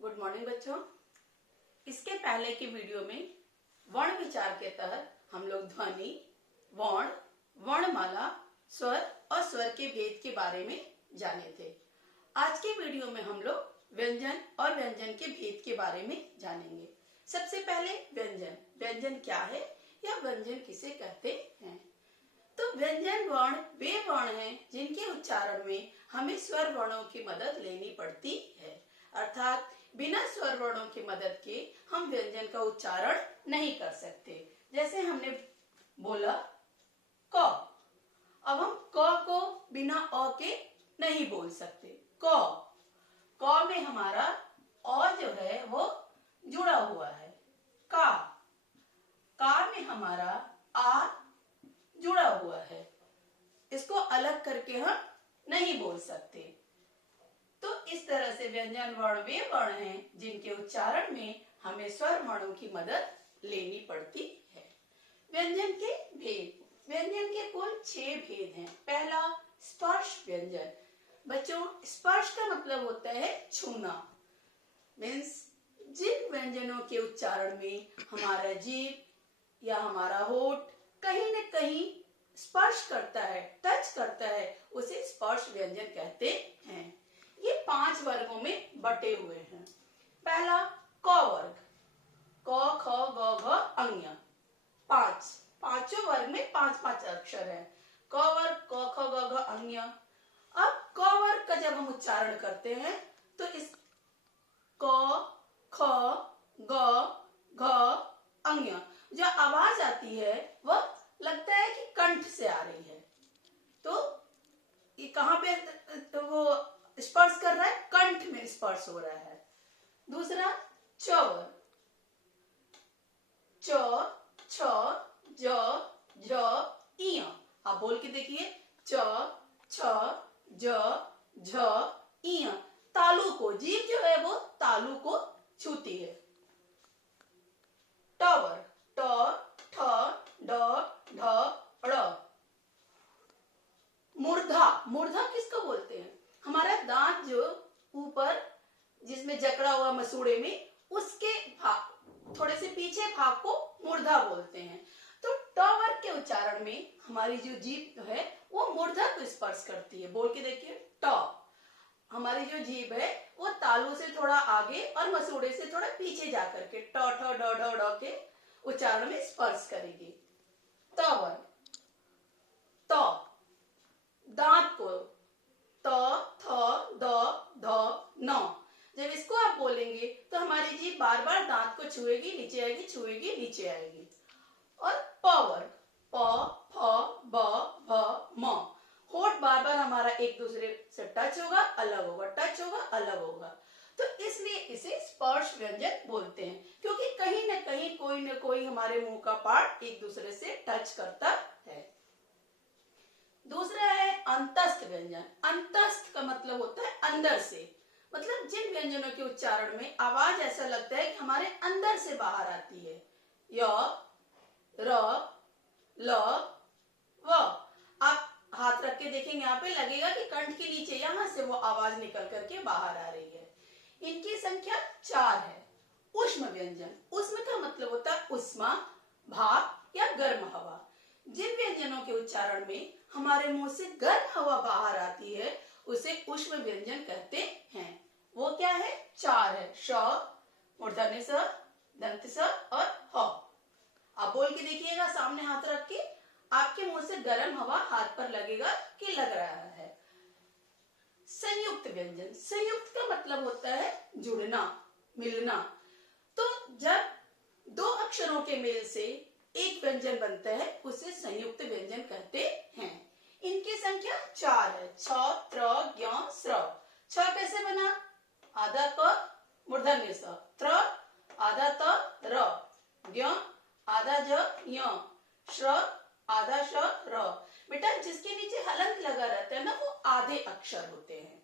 Good morning बच्चों। इसके पहले की वीडियो में वर्ण विचार के तहत हम लोग ध्वनि, वर्ण, वर्णमाला, स्वर और स्वर के भेद के बारे में जाने थे। आज के वीडियो में हम लोग व्यंजन और व्यंजन के भेद के बारे में जानेंगे। सबसे पहले व्यंजन। व्यंजन क्या है या व्यंजन किसे कहते हैं? तो व्यंजन वर्ण वे वर्ण हैं जिनके उच्चारण में हमें स्वर वर्णों की मदद लेनी पड़ती है, अर्थात बिना स्वर वर्णों की मदद के हम व्यंजन का उच्चारण नहीं कर सकते। जैसे हमने बोला क, अब हम क को बिना अ के नहीं बोल सकते। क में हमारा अ जो है वो जुड़ा हुआ है। का में हमारा आ जुड़ा हुआ है, इसको अलग करके हम नहीं बोल सकते। तो इस तरह से व्यंजन वर्ण वे वर्ण हैं जिनके उच्चारण में हमें स्वर वर्णों की मदद लेनी पड़ती है। व्यंजन के भेद। व्यंजन के कुल 6 भेद हैं। पहला स्पर्श व्यंजन। बच्चों, स्पर्श का मतलब होता है छूना। मीन्स जिन व्यंजनों के उच्चारण में हमारा जीभ या हमारा होठ कहीं न कहीं स्पर्श करता है, टच करता है, उसे स्पर्श व्यंजन कहते हैं। ये 5 वर्गों में बटे हुए हैं। पहला क वर्ग, क ख ग घ अंग्य। 5 पांचों वर्ग में 5-5 अक्षर हैं। क वर्ग, क ख ग घ अंग्य। अब क वर्ग का जब हम उच्चारण करते हैं तो इस क ख ग घ अंग्य जो आवाज आती है वह लगता है कि कंठ से आ रही है। तो ये कहाँ पे तो वो स्पर्श कर रहा है? कंठ में स्पर्श हो रहा है। दूसरा च वर्ग, च छ ज झ इय। आप बोल के देखिए, च छ ज झ इय। तालु को, जीभ जो है वो तालु को छूती है। ट वर्ग, ट ठ ड ढ ड़। मूर्धा। मूर्धा किसको बोलते हैं? हमारा दांत जो ऊपर जिसमें जकड़ा हुआ मसूड़े में, उसके भाग, थोड़े से पीछे भाग को मूर्धा बोलते हैं। तो ट वर्ग के उच्चारण में हमारी जो जीभ है वो मूर्धा को स्पर्श करती है। बोल के देखिए, ट। हमारी जो जीभ है वो तालू से थोड़ा आगे और मसूड़े से थोड़ा पीछे जाकर के ट ठ ड ढ ड़ के उच्चारण में स्पर्श करेगी। त वर्ग, त दांत को, त थ द ध न। जब इसको आप बोलेंगे तो हमारी जीभ बार बार दांत को छुएगी, नीचे आएगी, छुएगी, नीचे आएगी। और प वर्ग, प फ ब भ म। होठ बार बार हमारा एक दूसरे से टच होगा, अलग होगा, टच होगा, अलग होगा। तो इसलिए इसे स्पर्श व्यंजन बोलते हैं, क्योंकि कहीं न कहीं कोई न कोई हमारे मुंह का पार्ट एक दूसरे से टच करता है। दूसरा है अंतस्थ व्यंजन। अंतस्थ का मतलब होता है अंदर से, मतलब जिन व्यंजनों के उच्चारण में आवाज ऐसा लगता है कि हमारे अंदर से बाहर आती है। य, र, ल, व। आप हाथ रख के देखेंगे, यहाँ पे लगेगा कि कंठ के नीचे यहां से वो आवाज निकल करके बाहर आ रही है। इनकी संख्या 4 है। उष्म व्यंजन। उष्म का मतलब होता है उष्मा, भाप या गर्म हवा। जिन व्यंजनों के उच्चारण में हमारे मुंह से गर्म हवा बाहर आती है उसे उष्म व्यंजन कहते हैं। वो क्या है? 4 है। श, मूर्धन्य स, दंत स और ह। आप बोल के देखिएगा, सामने हाथ रख के आपके मुंह से गर्म हवा हाथ पर लगेगा कि लग रहा है। संयुक्त व्यंजन। संयुक्त का मतलब होता है जुड़ना, मिलना। तो जब 2 अक्षरों के मेल से एक व्यंजन बनता है उसे संयुक्त व्यंजन कहते हैं। इनकी संख्या 4 है। छ, त्र, ज्ञ, स्र। छ कैसे बना? आधा क मूर्धन्य स, त्र आधा त र, ज्ञ आधा ज य, श्र आधा श र। बेटा, जिसके नीचे हलंत लगा रहता है ना, वो आधे अक्षर होते हैं।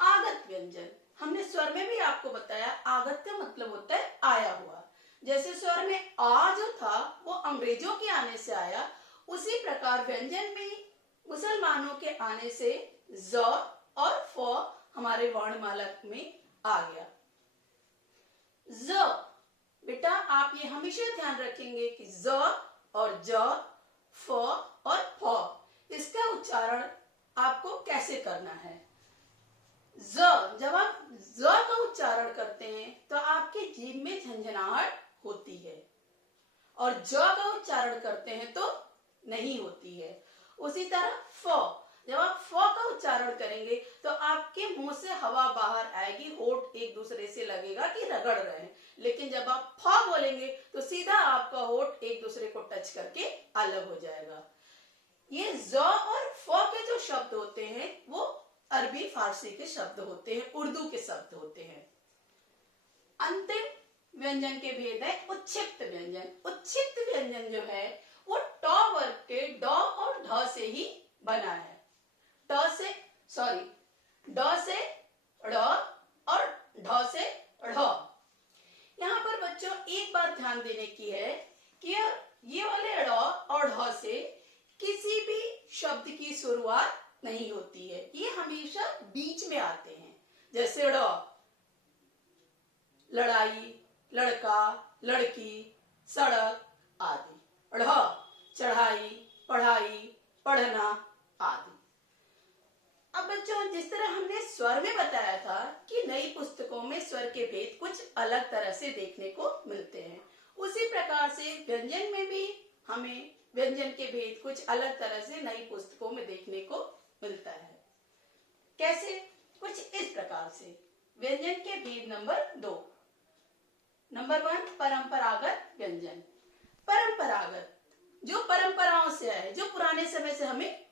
आगत व्यंजन। हमने स्वर में भी आपको बताया, आगत का मतलब होता है आया हुआ। जैसे स्वर में आ जो था वो अंग्रेजों के आने से आया, उसी प्रकार व्यंजन में मुसलमानों के आने से ज और फ हमारे वर्णमाला में आ गया। ज, बेटा आप ये हमेशा ध्यान रखेंगे कि ज और ज, फ और फ, इसका उच्चारण आपको कैसे करना है। ज, जब आप ज का उच्चारण करते हैं तो आपकी जीभ में झंझनाहट होती है, और ज का उच्चारण करते हैं तो नहीं होती है। उसी तरह फ, जब आप फ का उच्चारण करेंगे तो आपके मुंह से हवा बाहर आएगी, होठ एक दूसरे से लगेगा कि रगड़ रहे हैं, लेकिन जब आप फ बोलेंगे तो सीधा आपका होठ एक दूसरे को टच करके अलग हो जाएगा। ये ज और फ के जो शब्द होते हैं वो अरबी फारसी के शब्द होते हैं, उर्दू के शब्द होते हैं। अंतिम व्यंजन के भेद है उच्छिष्ट व्यंजन। उच्छिष्ट व्यंजन जो है वो ट वर्ग के ड और ढ से ही बना है। ड से ड़ और ढ से ढ़। यहाँ पर बच्चों एक बात ध्यान देने की है कि ये वाले ड़ और ढ से किसी भी शब्द की शुरुआत नहीं होती है, ये हमेशा बीच में आते हैं। जैसे ड़, लड़ाई, लड़का, लड़की, सड़क आदि। ढ़, चढ़ाई, पढ़ाई, पढ़ना आदि। अब बच्चों जिस तरह हमने स्वर में बताया था कि नई पुस्तकों में स्वर के भेद कुछ अलग तरह से देखने को मिलते हैं, उसी प्रकार से व्यंजन में भी हमें व्यंजन के भेद कुछ अलग तरह से नई पुस्तकों में देखने को मिलता है। कैसे? कुछ इस प्रकार से। व्यंजन के भेद नंबर 2। नंबर 1 परंपरागत व्यंजन। परंपरागत जो परंपराओं से आए, जो पुराने समय से हमें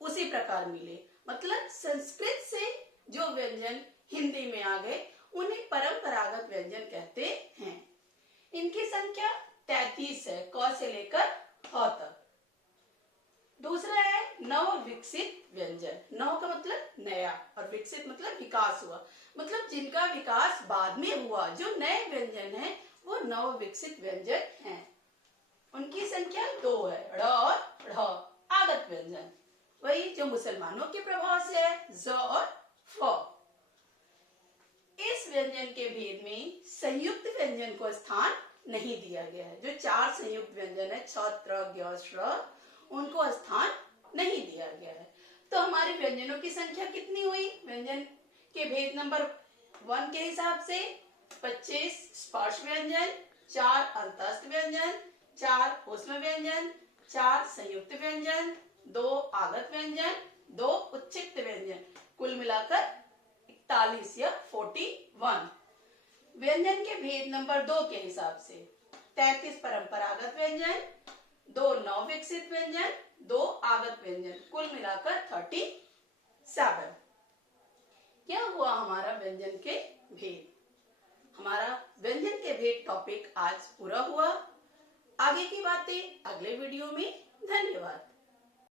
उसी प्रकार मिले, मतलब संस्कृत से जो व्यंजन हिंदी में आ गए उन्हें परंपरागत व्यंजन कहते हैं। इनकी संख्या 33 है, क से लेकर ह तक। दूसरा है नव विकसित व्यंजन। नव का मतलब नया और विकसित मतलब विकास हुआ, मतलब जिनका विकास बाद में हुआ, जो नए व्यंजन है वो नव विकसित व्यंजन हैं। उनकी संख्या 2 है, ड़ और ढ़। आगत व्यंजन वही जो मुसलमानों के प्रभाव से है, ज और फ। इस व्यंजन के भेद में संयुक्त व्यंजन को स्थान नहीं दिया गया है। जो 4 संयुक्त व्यंजन है, छ, त्र, ज्ञ, श्र, उनको स्थान नहीं दिया गया है। तो हमारे व्यंजनों की संख्या कितनी हुई? व्यंजन के भेद नंबर 1 के हिसाब से 25 स्पर्श व्यंजन, 4 अंतस्थ व्यंजन, 4 ऊष्म व्यंजन, 4 संयुक्त व्यंजन, 2 आगत व्यंजन, 2 उच्छिष्ट व्यंजन, कुल मिलाकर 41 या 41। व्यंजन के भेद नंबर 2 के हिसाब से 33 परंपरागत व्यंजन, 2 नव विकसित व्यंजन, 2 आगत व्यंजन, कुल मिलाकर 37। क्या हुआ हमारा व्यंजन के भेद? हमारा व्यंजन के भेद टॉपिक आज पूरा हुआ। आगे की बातें अगले वीडियो में। धन्यवाद।